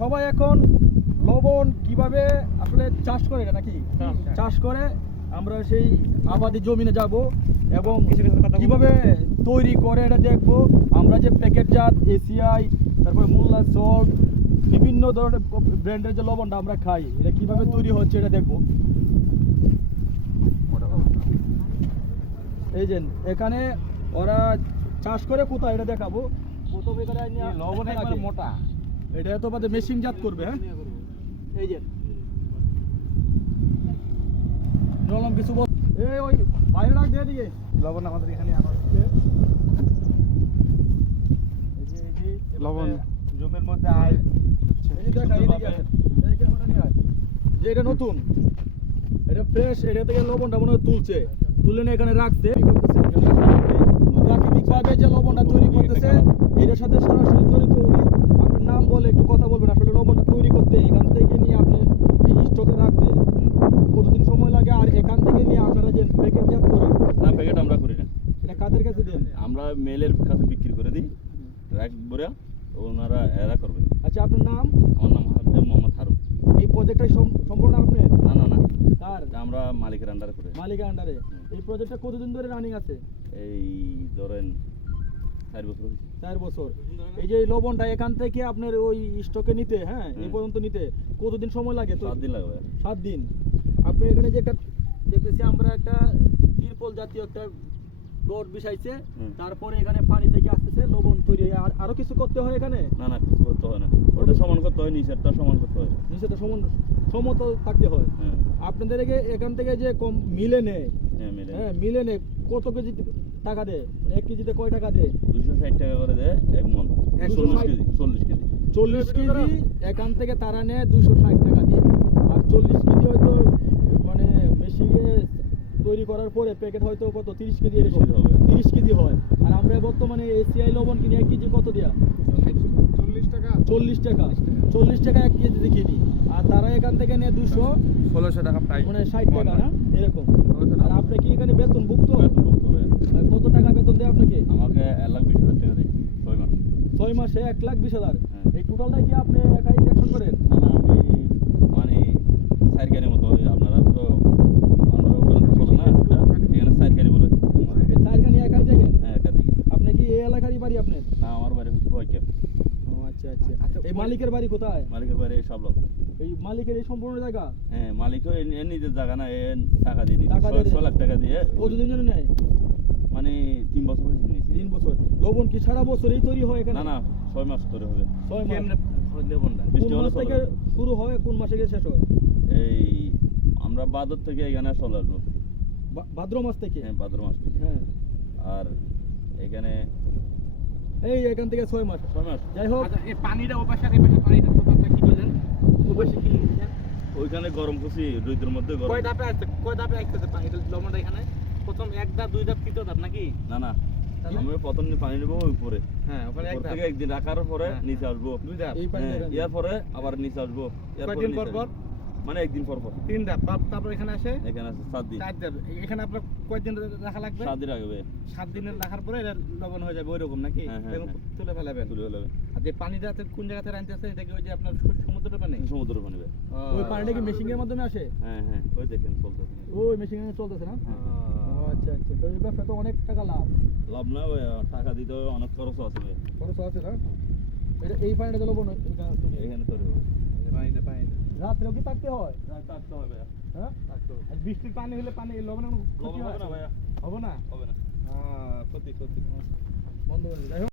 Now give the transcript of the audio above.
সবাই এখন লবণ কীভাবে আসলে চাষ করে এটা নাকি? চাষ। চাষ করে আমরা সেই আবাদি জমিনে যাব এবং। কীভাবে তৈরি করে এটা দেখব। আমরা যে প্যাকেটজাত এসিআই তারপরে মোল্লা সল্ট বিভিন্ন ধরনের ব্র্যান্ডের যে লবণটা আমরা খাই এটা কীভাবে তৈরি হচ্ছে এটা দেখব। এই যে এখানে ওরা চাষ করে কোথায় এটা দেখাবো। প্রথমে এখানে লবণ মোটা। এটা তো বাদে মেশিন জাত করবে হ্যাঁ? এই যে। নরম কিছু বল। এই ওই বাইরে রাখ দিয়ে দিকে। লবণ আমাদের এখানে আনা। এই যে, এই যে, লবণ। জমির মধ্যে আয়। এই যে এটা নতুন এটা ফ্রেশ এটা থেকে লবণটা মনে তুলছে। তুলে নিয়ে এখানে রাখছে। প্রাকৃতিকভাবে যে লবণটা তৈরি করতেছে এটার সাথে সরাসরি জড়িত উনি নাম বলে একটু কথা বলবেন। আসলে লবণটা তৈরি করতে এখান থেকে নিয়ে আপনি এই স্টকে রাখতে। কতদিন সময় লাগে আর এখান থেকে নিয়ে আপনারা যে প্যাকেট প্যাকেটজাত করেন। না প্যাকেট আমরা করি না। এটা কাদের কাছে দেন? আমরা মেলের কাছে বিক্রি করে দিই। বলে ওনারা এরা করবে। আচ্ছা আপনার নাম? আমার নাম হচ্ছে মোহাম্মদ হারুন এই প্রজেক্টটা সম্পূর্ণ আপনার? না না না। কার? আমরা মালিকের আন্ডারে করে। মালিকের আন্ডারে এই প্রজেক্টটা কতদিন ধরে রানিং আছে? এই ধরেন চার বছর চার বছর। এই যে লবণটা এখান থেকে আপনার ওই স্টকে নিতে হ্যাঁ এই পর্যন্ত নিতে কতদিন সময় লাগে? সাত দিন লাগবে। সাত দিন। আপনি এখানে যে একটা দেখতেছি আমরা একটা তিরপল জাতীয় একটা রড বিছাইছে তারপরে এখানে পানি থেকে আসতেছে লবণ তৈরি আর আরও কিছু করতে হয় এখানে? না না কিছু করতে হয় না। ওটা সমান করতে হয় নিচেরটা সমান করতে হয়। নিচে সমান সমতল থাকতে হয়। আপনাদের এখান থেকে যে কম মিলে নেয় হ্যাঁ মিলে হ্যাঁ নেয় কত কেজি টাকা দেয়? মানে এক কেজিতে কয় টাকা দেয়? ষাট টাকা করে দেয় এক মন। চল্লিশ কেজি চল্লিশ কেজি। চল্লিশ কেজি এখান থেকে তারা নেয় দুশো ষাট টাকা দিয়ে। আর চল্লিশ কেজি হয়তো মানে মেশিনে তৈরি করার পরে প্যাকেট হয়তো কত তিরিশ কেজি এরকম। হবে। তিরিশ কেজি হয়। আর আমরা বর্তমানে এসিআই লবণ কিনি এক কেজি কত দেয়া? চল্লিশ টাকা। চল্লিশ টাকা। চল্লিশ টাকা। এক কেজি কিনি। আর তারা এখান থেকে নেয় দুশো। ষোলোশো টাকা প্রায় মানে ষাট টাকা না? এরকম আর আপনি কি এখানে বেতন ভুক্ত বেতন ভুক্ত হবে। আর কত টাকা বেতন দেয় আপনাকে আমাকে এক লাখ বিশ হাজার টাকা দেয় ছয় মাস ছয় মাসে এক লাখ বিশ হাজার। হ্যাঁ। এই টোটালটাই কি আপনি একাই দেখশন করেন? না না আমি মানে সাইরকারি মতো আপনারা তো আপনারা ওখানে চলে না বলে। একাই দেখেন? হ্যাঁ একাধিক আপনি কি এই এলাকারই বাড়ি আপনার? না আমার বাড়ি হচ্ছে বয়কে ও আচ্ছা আচ্ছা। এই মালিকের বাড়ি কোথায়? মালিকের বাড়ি সব লোক এই মালিকের এই সম্পূর্ণ জায়গা? হ্যাঁ মালিকও নিজের জায়গা না এ টাকা দিয়ে দিচ্ছে ছয়- লাখ টাকা দিয়ে। কতদিন জন্য নেয়? মানে তিন বছর হয়েছে নিয়েছি। তিন বছর। লবণ কি সারা বছরই তৈরি হয় এখানে? না না ছয় মাস করে হবে। ছয় মাস। লবণটা কোন মাস থেকে শুরু হয় কোন মাসে গিয়ে শেষ হয়? এই আমরা বাদর থেকে এখানে চলে আসব। ভাদ্র মাস থেকে? হ্যাঁ ভাদ্র মাস থেকে। হ্যাঁ। আর এখানে এই এখান থেকে ছয় মাস। ছয় মাস। যাই হোক। আচ্ছা এই পানিটা ও পাশে আর এই পাশে পানিটা তো কি করলেন ও পাশে কি? ওইখানে গরম খুশি রোদের মধ্যে গরম। কয় ধাপে আসছে কয় ধাপে আসতেছে পানি? লবণটা এখানে? প্রথম এক ধাপ দুই ধাপ তৃতীয় ধাপ নাকি? না না। আমরা প্রথম পানি নেব উপরে। হ্যাঁ ওখানে এক ধাপ একদিন রাখার পরে হ্যাঁ, নিচে আসব। দুই ধাপ এই পানি হ্যাঁ, ইয়ার পরে আবার নিচে আসব। কয়দিন পর পর? মানে একদিন পর পর। তিন ধাপ তারপর এখানে আসে? এখানে আছে সাত দিন। চার ধাপ এখানে আপনার কয়দিন রাখা লাগবে? সাত দিন রাখবে। সাত দিনের রাখার পরে এটা লবণ হয়ে যাবে ওইরকম নাকি? হ্যাঁ, হ্যাঁ, হ্যাঁ। তুলে ফেলাবেন। তুলে ফেলবে আর যে পানিটা কোন জায়গাতে রাখতে আছে এটা কি ওই যে আপনার সমুদ্রের পানি? সমুদ্র পানি। ওই পানিটা কি মেশিনের মাধ্যমে আসে? হ্যাঁ হ্যাঁ। ওই দেখেন চলতেছে। ওই মেশিনে চলতেছে না? হ্যাঁ। আচ্ছা আচ্ছা। তো এই ব্যবসা তো অনেক টাকা লাভ। লাভ না ভাই টাকা দিতে হবে অনেক খরচ আছে ভাই। খরচ আছে না? এটা এই পানিটা তো লবণ এখানে তৈরি পানিটা পানিটা। রাত্রেও কি থাকতে হয়? থাকতে হবে হ্যাঁ? আর বৃষ্টির পানি হলে পানি লবণের কোনো ক্ষতি লবণ হবে না ভাইয়া। হবে না? হবে না। হ্যাঁ ক্ষতি ক্ষতি। বন্ধ হয়ে। যাই